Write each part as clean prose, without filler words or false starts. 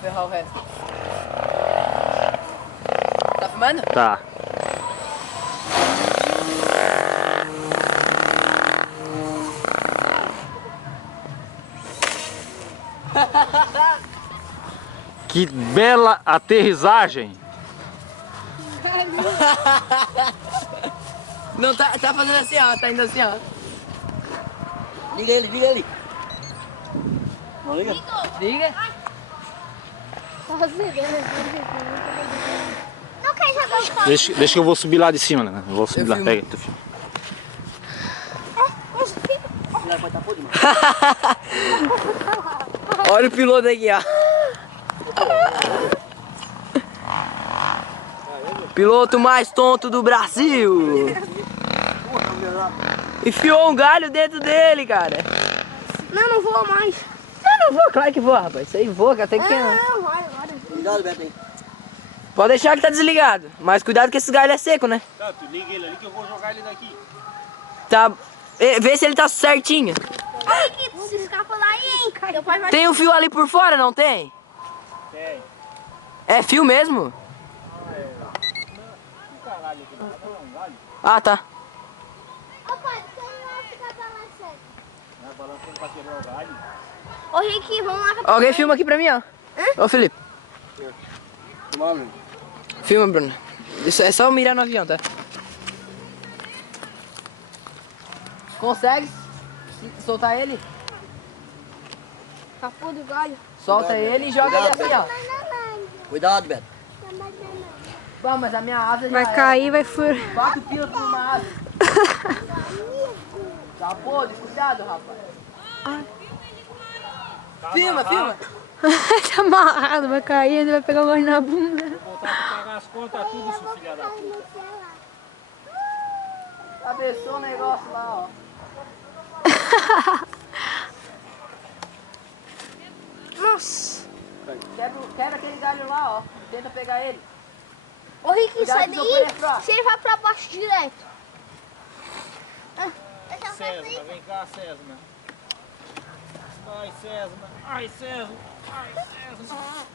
Vamos ferrar o resto. Tá filmando? Tá. Que bela aterrissagem! Não, tá fazendo assim, ó. Tá indo assim, ó. Liga ele, liga ele. Não liga? Liga. Não quer jogar o copo. Deixa que eu vou subir lá de cima, né? Eu vou subir lá. filmo. Pega, tu filma. Olha o piloto aqui, ó. Piloto mais tonto do Brasil. Enfiou um galho dentro dele, cara. Não vou mais. Eu não vou, claro que vou, rapaz. Isso aí voa, cara. Tem que... Não, vai. Cuidado, Beto aí. Pode deixar que tá desligado. Mas cuidado que esse galho é seco, né? Tá, tu liga ele ali que eu vou jogar ele daqui. Tá. Vê se ele tá certinho. Ai, que se escapa daí, hein? Teu pai vai... Tem um fio ali por fora, não tem? Tem. É fio mesmo? Caralho, aqui não é um galho. Ah, tá. Ô, pai, você não vai ficar balançando. Não é balançando pra quebrar o galho. Ô, Rick, vamos lá. Alguém filma aqui pra mim, ó. Ô, Felipe. Filma, Bruno. Isso é só eu mirar no avião, tá? Consegue soltar ele? Capô do galho. Solta ele e joga ele assim, ó. Cuidado, Beto. Bom, mas a minha asa já Vai cair, vai furar. 4 pilas por uma asa. Tá podre, cuidado, rapaz. Filma, filma. Tá amarrado, vai cair, ele vai pegar o galho na bunda. Vou voltar pra pagar as contas tudo, seu filho da puta. Cabeçou o negócio lá, ó. Nossa. Quebra aquele galho lá, ó. Tenta pegar ele. Ô, Rick, Cuidado sai que o isopor é daí. fraco. Se ele vai pra baixo direto. César, vem cá, César. Ai, César. Ai, César. Ai, César.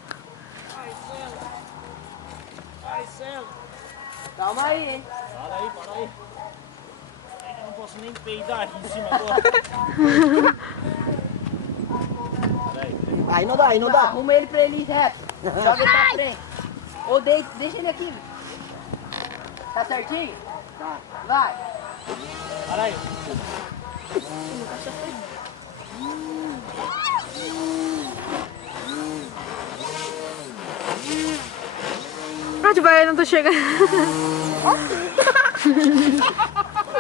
Ai, César. Ai, César. Calma aí, hein. Para aí, para aí. Eu não posso nem peidar aqui em cima agora. Aí não dá, aí não dá. Arruma ele pra ele ir reto. Joga ele pra frente. Ou deixa ele aqui. Tá certinho? Tá. Vai. Para aí. Ah, de Bahia, não tô chegando.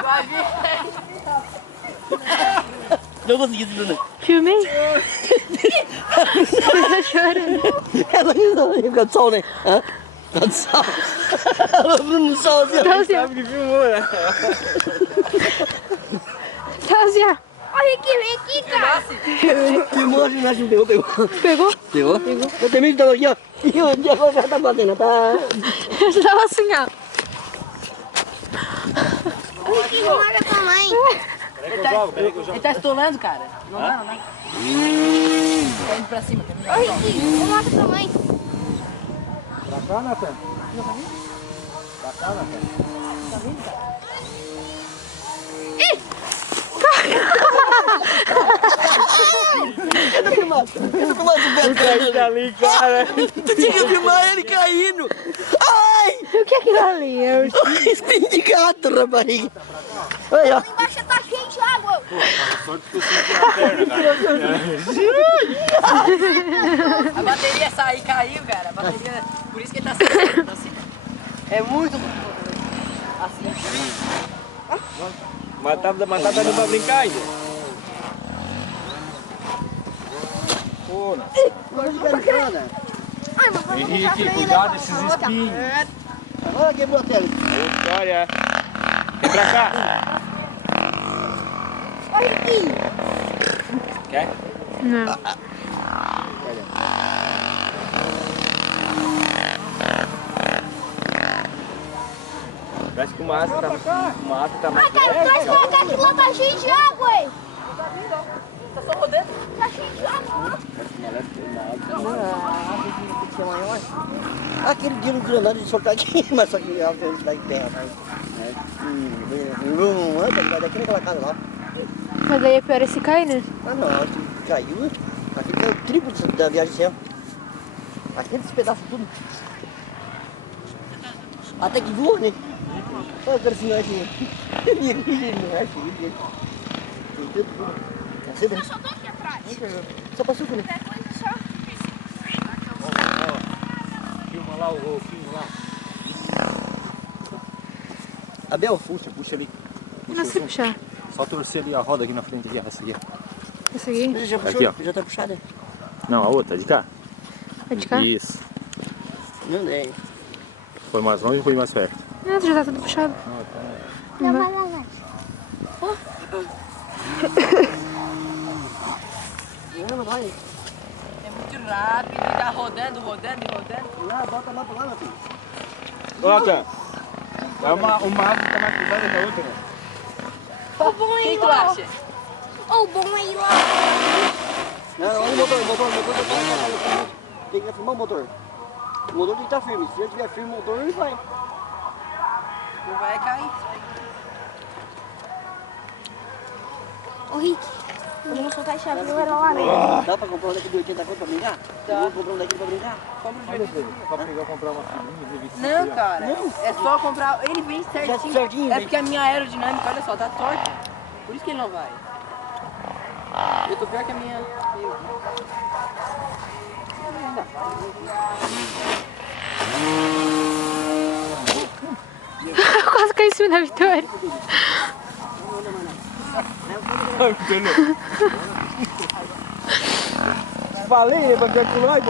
Vai vir. Não consegui, Bruno. Filmei? Tá chorando. Ela não fica de sol, né? Hã? Fica de sol. Ela no sol assim, ó. Tá assim, ó. Sabe que filmou, né? Tá assim, ó. Ô, Rick, vem aqui, cara. Filmou, acho que não pegou, pegou. Pegou? Pegou? Pegou. Eu também estava aqui, ó. E o dia já tá batendo, tá? Eu tava assim, ó. Ô, Rick, vamos lá com a mãe. Peraí que eu jogo, peraí que eu jogo. Ele tá estolando, cara. Não dá, não dá. Tá indo pra cima. Tá indo Ô, pra cima. Rick, vamos lá com a mãe. Pra cá, Natan. Pra cá, Natan. Eu tô filmando o Beto caindo ali, cara. Tu tinha que filmar ele caindo. Ai! O que é aquilo ali? Espinho de gato, rapariga. Olha, ó. Embaixo tá cheio de água. Só que tu sentiu a perna, cara. A bateria saiu, caiu, cara. A bateria... Por isso que ele tá assim. Tá assim. É muito... Assim. Mas tá dando pra brincar ainda. Pô, Ai, mas vamos deixar Henrique, pra ele. cuidado desses espinhos. Olha, quebrou a tela. História. Vem pra cá. Ô, Rick. Quer? Não. Parece que o mato tá Ai, cara, traz pra cá que lá tá cheio de água, hein. Tá só rodando. Tá cheio de água. Ah, aquele dia no granado de soltar aqui, mas só que a velocidade terra, né? Anda, daqui naquela casa lá. Mas daí é pior esse cair, né? Ah não, acho que caiu. Aqui caiu o triplo da viagem céu. Aqui despedaça tudo. Até que voa, né? Olha o cara assim, assim. Só passou por ele. Filma lá o filme lá. Abel? Puxa ali. Eu não sei puxar. Só torcer ali a roda aqui na frente ali, essa aqui. Esse aqui? Já puxou? Aqui, ó. Já tá puxada? Não, a outra, de cá. É de cá? Isso. Não é. Foi mais longe ou foi mais perto? Nossa, já tá tudo puxado. Não vai lá, vai. Não vai. É muito rápido, tá rodando. Lá, bota lá pra lá, meu filho. Olha, é uma árvore que tá mais pesada que a outra, né? O bom é Quem ir tu lá. acha? O bom é ir lá. Não, olha o motor tá tem que afirmar o motor. O motor tem que estar firme. Se ele estiver firme o motor, ele vai. Não vai cair. Ô, Rick, vamos soltar a chave do lá, né? Dá pra comprar um deck de 80 conto pra brincar? Dá. Vou comprar um deck pra brincar? Compra de 80. Pra pegar comprar uma filhinha, Não, cara. É só comprar. Ele vem certinho. certinho, É vem. porque a minha aerodinâmica, olha só, tá torta. Por isso que ele não vai. Eu tô pior que a minha. Quase caí em cima da Vitória. Falei, né? Pra ver com nós.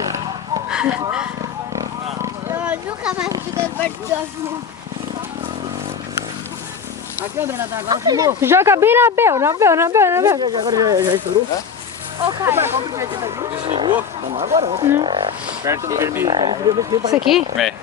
Eu nunca mais ficar perto do avião. A câmera tá agora filmou. Joga bem na Bel. Agora já estourou? Ô, cara. Desligou? Vamos agora. Perto do vermelho. Isso aqui? É.